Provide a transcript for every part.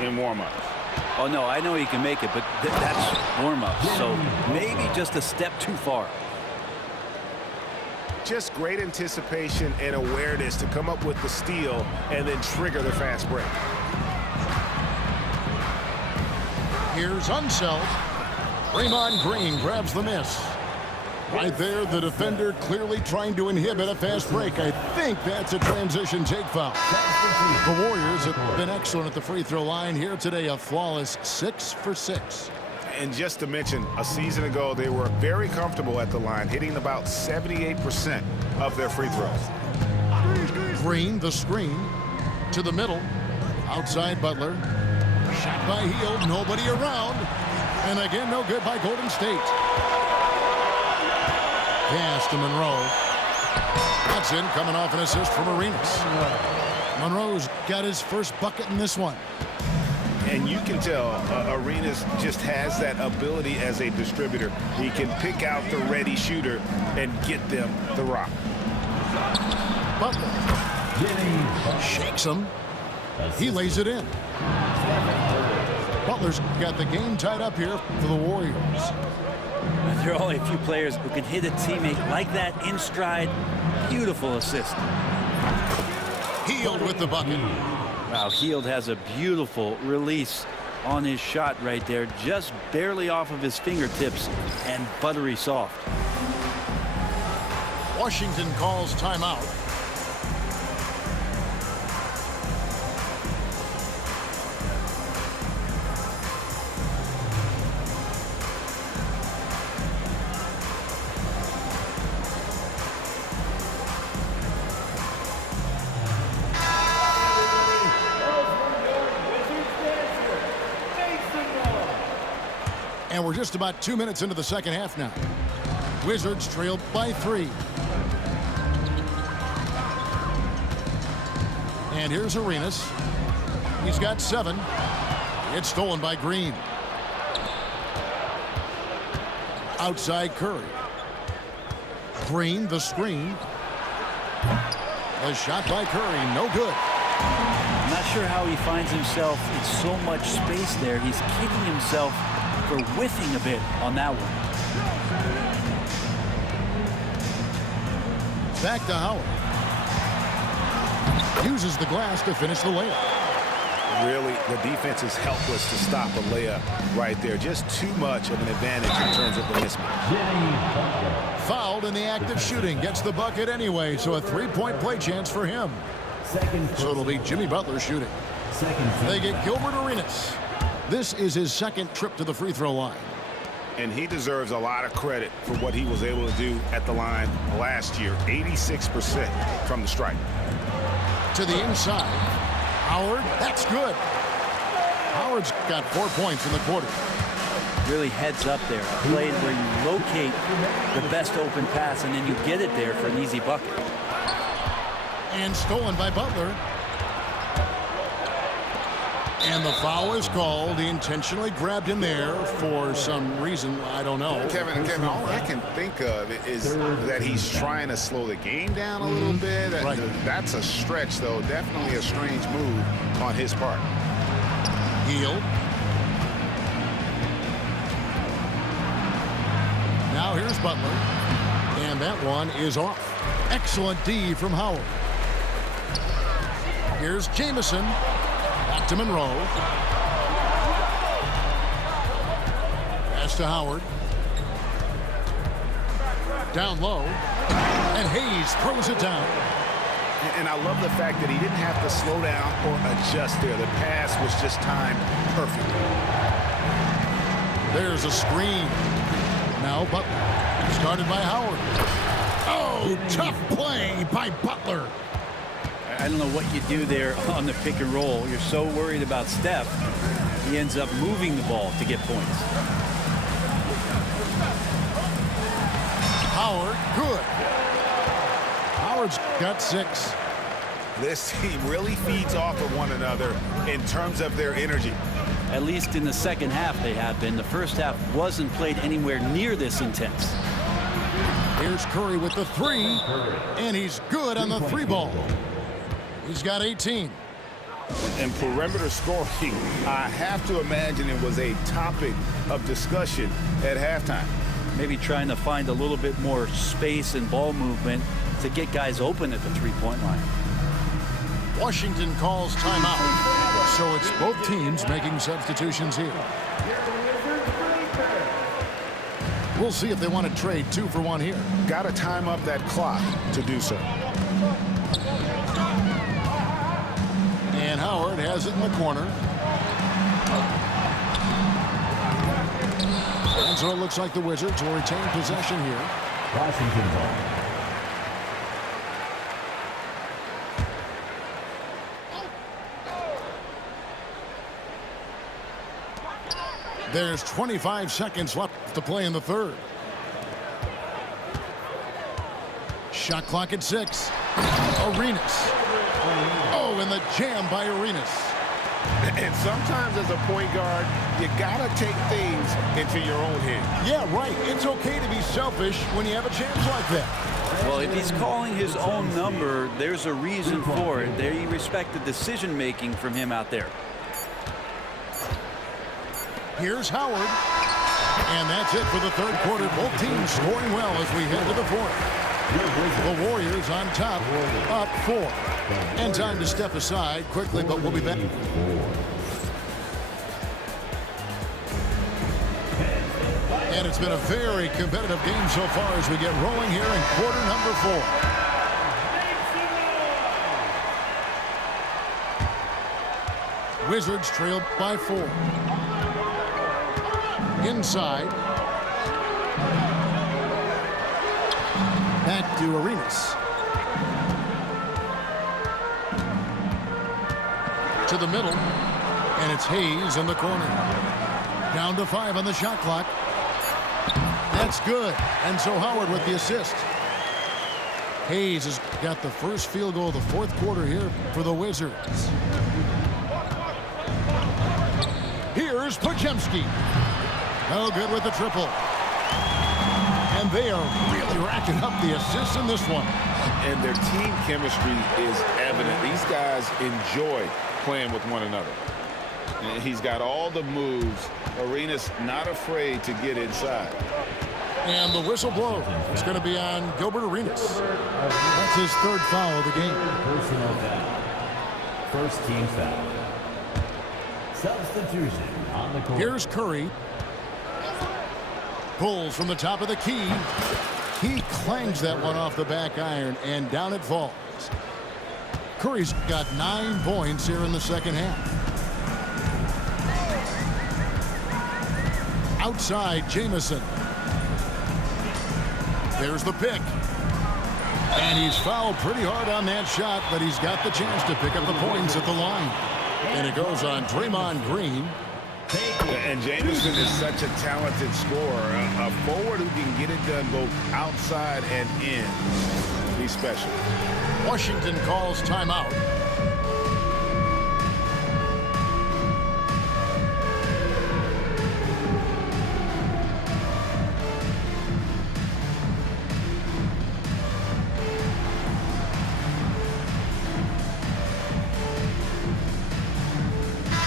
in warm-ups. Oh, no, I know he can make it, but that's warm-up. So maybe just a step too far. Just great anticipation and awareness to come up with the steal and then trigger the fast break. Here's Unseld. Draymond Green grabs the miss. Right there, the defender clearly trying to inhibit a fast break. I think that's a transition take foul. The Warriors have been excellent at the free throw line here today, a flawless 6 for 6. And just to mention, a season ago, they were very comfortable at the line, hitting about 78% of their free throws. Green, the screen, to the middle. Outside Butler. Shot by Hield, nobody around. And again, no good by Golden State. Pass to Monroe. Hudson coming off an assist from Arenas. Monroe's got his first bucket in this one. And you can tell Arenas just has that ability as a distributor. He can pick out the ready shooter and get them the rock. Butler shakes him. He lays it in. Butler's got the game tied up here for the Warriors. There are only a few players who can hit a teammate like that in stride. Beautiful assist. Hield with the bucket. Wow, Hield has a beautiful release on his shot right there, just barely off of his fingertips and buttery soft. Washington calls timeout. And we're just about 2 minutes into the second half now. Wizards trail by 3. And here's Arenas. He's got 7. It's stolen by Green. Outside Curry. Green, the screen. A shot by Curry, no good. I'm not sure how he finds himself in so much space there. He's kicking himself for whiffing a bit on that one. Back to Howard. Uses the glass to finish the layup. Really, the defense is helpless to stop a layup right there. Just too much of an advantage in terms of the mismatch. Fouled in the act of shooting. Gets the bucket anyway, so a 3-point play chance for him. So it'll be Jimmy Butler shooting. They get Gilbert Arenas. This is his second trip to the free throw line. And he deserves a lot of credit for what he was able to do at the line last year. 86% from the stripe. To the inside. Howard, that's good. Howard's got 4 points in the quarter. Really heads up there. A play where you locate the best open pass and then you get it there for an easy bucket. And stolen by Butler. And the foul is called. He intentionally grabbed him there for some reason. I don't know. Kevin, all I can think of is that he's trying to slow the game down a little bit. Right. That's a stretch, though. Definitely a strange move on his part. Hield. Now here's Butler. And that one is off. Excellent D from Howard. Here's Jamison. Back to Monroe. Pass to Howard. Down low. And Hayes throws it down. And I love the fact that he didn't have to slow down or adjust there. The pass was just timed perfectly. There's a screen. Now Butler. Started by Howard. Oh, tough play by Butler. I don't know what you do there on the pick and roll. You're so worried about Steph. He ends up moving the ball to get points. Howard, good. Howard's got 6. This team really feeds off of one another in terms of their energy. At least in the second half they have been. The first half wasn't played anywhere near this intense. Here's Curry with the 3. And he's good on the 3 ball. He's got 18. And perimeter scoring, I have to imagine it was a topic of discussion at halftime. Maybe trying to find a little bit more space and ball movement to get guys open at the three-point line. Washington calls timeout. So it's both teams making substitutions here. We'll see if they want to trade 2 for 1 here. Got to time up that clock to do so. And Howard has it in the corner. And so it looks like the Wizards will retain possession here. Washington ball. There's 25 seconds left to play in the third. Shot clock at 6. Arenas. Oh, and the jam by Arenas. And sometimes as a point guard, you got to take things into your own hands. Yeah, right. It's okay to be selfish when you have a chance like that. Well, if he's calling his own number, there's a reason for it. They respect the decision-making from him out there. Here's Howard. And that's it for the third quarter. Both teams scoring well as we head to the fourth. The Warriors on top, up 4. And time to step aside quickly, but we'll be back. And it's been a very competitive game so far as we get rolling here in quarter number 4. Wizards trailed by 4. Inside. Back to Arenas. To the middle. And it's Hayes in the corner. Down to 5 on the shot clock. That's good. And so Howard with the assist. Hayes has got the first field goal of the fourth quarter here for the Wizards. Here's Podziemski. No good with the triple. And they are really racking up the assists in this one. And their team chemistry is evident. These guys enjoy playing with one another. And he's got all the moves. Arenas not afraid to get inside. And the whistle blows. It's going to be on Gilbert Arenas. That's his third foul of the game. Personal foul. First team foul. Substitution on the court. Here's Curry. Pulls from the top of the key. He clangs that one off the back iron, and down it falls. Curry's got 9 points here in the second half. Outside, Jamison. There's the pick. And he's fouled pretty hard on that shot, but he's got the chance to pick up the points at the line. And it goes on Draymond Green. And Jamison is such a talented scorer. A forward who can get it done both outside and in. He's special. Washington calls timeout.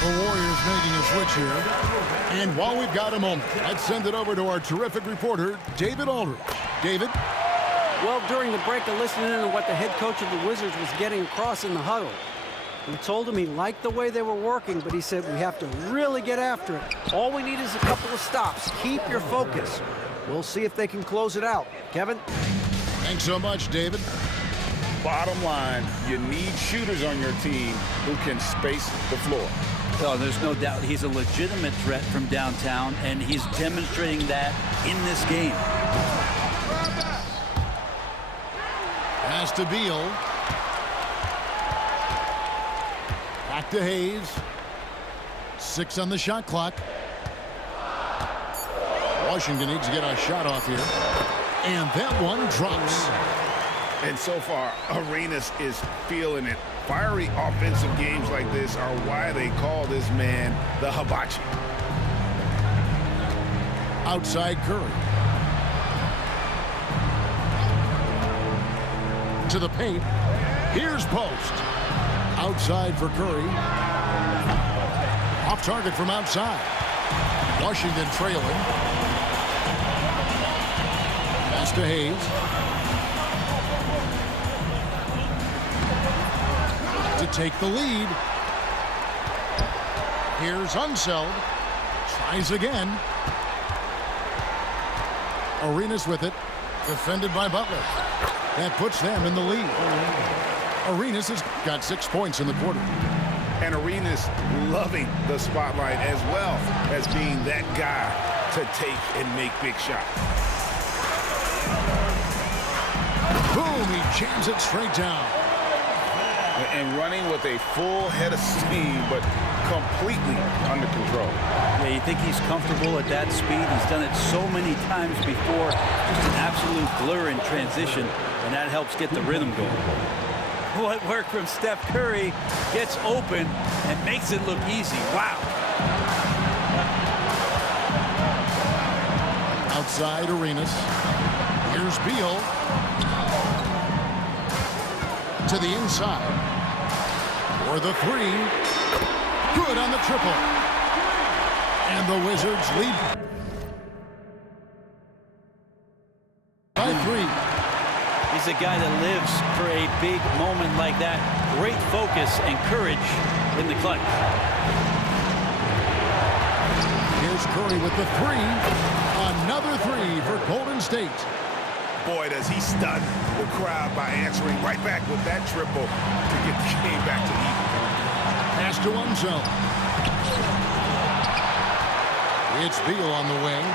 The Warriors making a switch here. And while we've got a moment, let's send it over to our terrific reporter, David Aldridge. David? Well, during the break, I listened in to what the head coach of the Wizards was getting across in the huddle. He told him he liked the way they were working, but he said we have to really get after it. All we need is a couple of stops. Keep your focus. We'll see if they can close it out. Kevin? Thanks so much, David. Bottom line, you need shooters on your team who can space the floor. Oh, there's no doubt he's a legitimate threat from downtown, and he's demonstrating that in this game. Pass to Beal. Back to Hayes. 6 on the shot clock. Washington needs to get a shot off here. And that one drops. And so far, Arenas is feeling it. Fiery offensive games like this are why they call this man the hibachi. Outside Curry. To the paint. Here's Post. Outside for Curry. Off target from outside. Washington trailing. Pass to Hayes. To take the lead. Here's Unseld. Tries again. Arenas with it. Defended by Butler. That puts them in the lead. Arenas has got 6 points in the quarter. And Arenas loving the spotlight as well as being that guy to take and make big shots. Boom, he jams it straight down. And running with a full head of steam, but completely under control. Yeah, you think he's comfortable at that speed? He's done it so many times before. Just an absolute blur in transition, and that helps get the rhythm going. What work from Steph Curry, gets open and makes it look easy. Wow. Outside Arenas. Here's Beal. To the inside. For the three. Good on the triple. And the Wizards lead by 3. He's a guy that lives for a big moment like that. Great focus and courage in the clutch. Here's Curry with the 3. Another 3 for Golden State. Boy, does he stun the crowd by answering right back with that triple to get the game back to even. Pass to Unseld. It's Beal on the wing.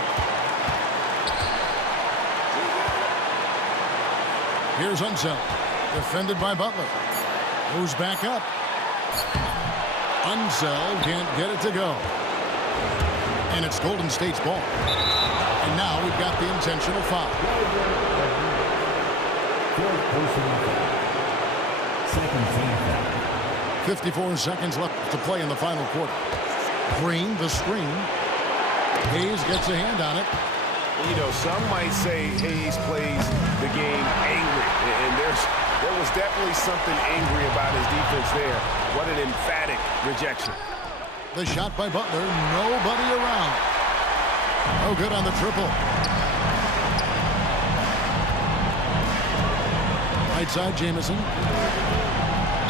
Here's Unseld. Defended by Butler. Goes back up. Unseld can't get it to go. And it's Golden State's ball. And now we've got the intentional foul. Fourth personal foul. Second team foul. 54 seconds left to play in the final quarter. Green, the screen. Hayes gets a hand on it. You know, some might say Hayes plays the game angry. And there was definitely something angry about his defense there. What an emphatic rejection. The shot by Butler. Nobody around. No good on the triple. Right side, Jamison.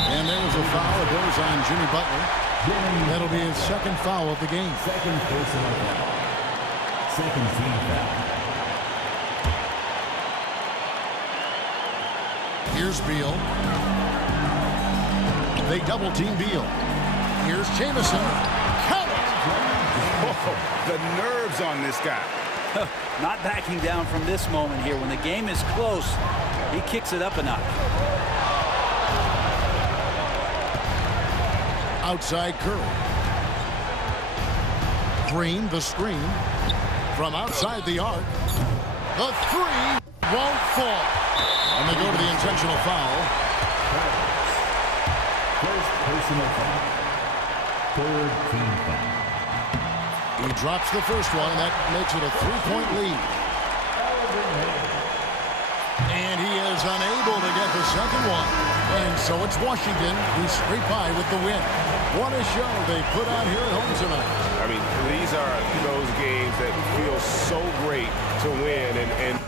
And there's a foul. It goes on Jimmy Butler. That'll be his second foul of the game. Second personal foul. Second team foul. Here's Beal. They double team Beal. Here's Jamison. Count it! Oh, the nerves on this guy. Not backing down from this moment here. When the game is close, he kicks it up a notch. Outside Curry. Green, the screen. From outside the arc. The 3 won't fall. And they go to the intentional foul. First personal foul. Third team foul. He drops the first one, and that makes it a 3-point lead. And he is unable to get the second one. And so it's Washington who scrape by with the win. What a show they put on here at home tonight. I mean, these are those games that feel so great to win. And